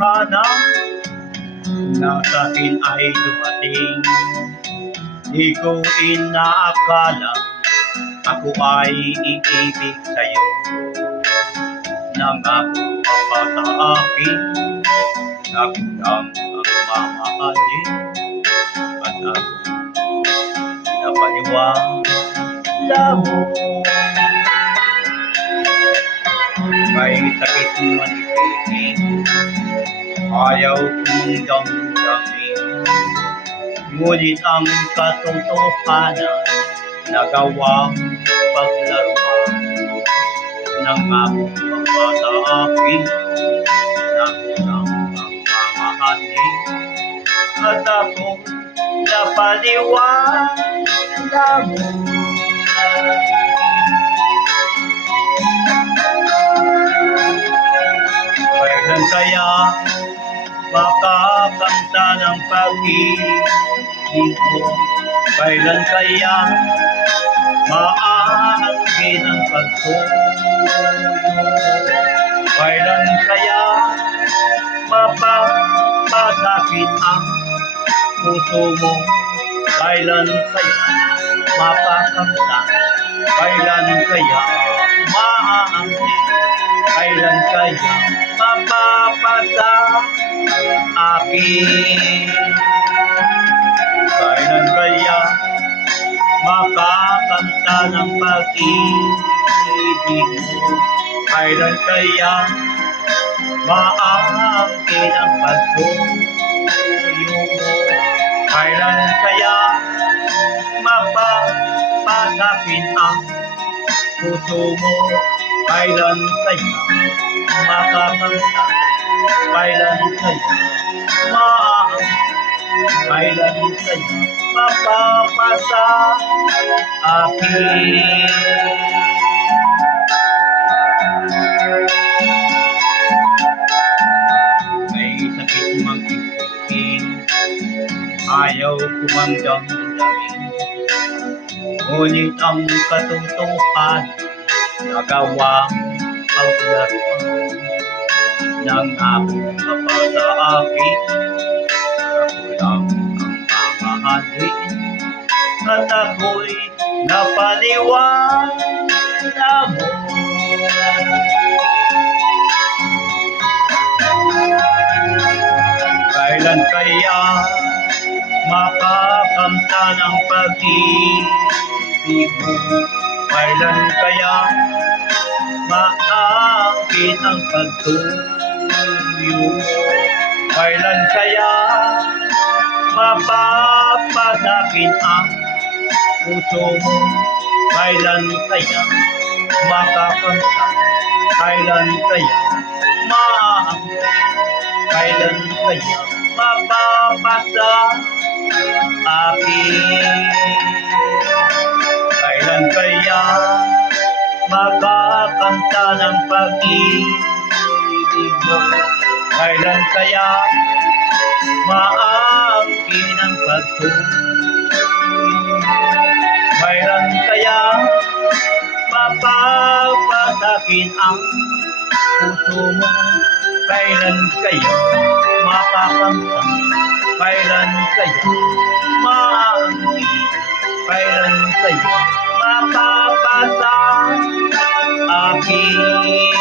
tadhana na sa'kin ay dumating. Di ko inaakala ako ay iibig sa'yo. Nangako ka pa sa akin, ako lang ang mamahalin. At ako napaniwala mo. May sakit man ipitin, ayaw kong damdamin. Ngunit ang katotohanan, nagawang paglaruan. Nangako ka pa sa akin, ako lang ang mamahalin. At ako napaniwala mo. Kailan kaya makakanta ng pag-ibig mo? Kailan kaya maaangkin ang pagsuyo? Kailan kaya mapapasakit ang puso mo? Kailan kaya mapakamtan? Kailan kaya maaangkin? Kailan kaya mapapasa akin? Kailan kaya makakanta ng pag-ibig mo? Kailan kaya maangkin ang pagsuyo mo? Kailan kaya mapapasakit ang puso mo? Kailan kaya makakanta? Kailan kaya maaangkin? Kailan kaya mapapasa akin? May sakit mang isipin, ayaw ko mang damdamin. Ngunit ang katotohanan, nagawang paglaruan. Nangako ka pa sa akin, ako lang ang mamahalin. At ako'y napaniwala mo. Kailan kaya makakamta ng pag-ibig mo? Kailan kaya maangkin ang pagsuyo mo? Kailan kaya mapapasakit ang puso mo? Kailan kaya makakamta? Kailan kaya maangkin? Kailan kaya mapapasa akin? Kailan kaya makakanta ng pag-ibig mo? Kailan kaya maangkin ang pagsuyo? Kailan kaya mapapasakit ang puso mo? Kailan kaya makakamta? Kailan kaya maangkin? Kailan kaya mapapasa akin?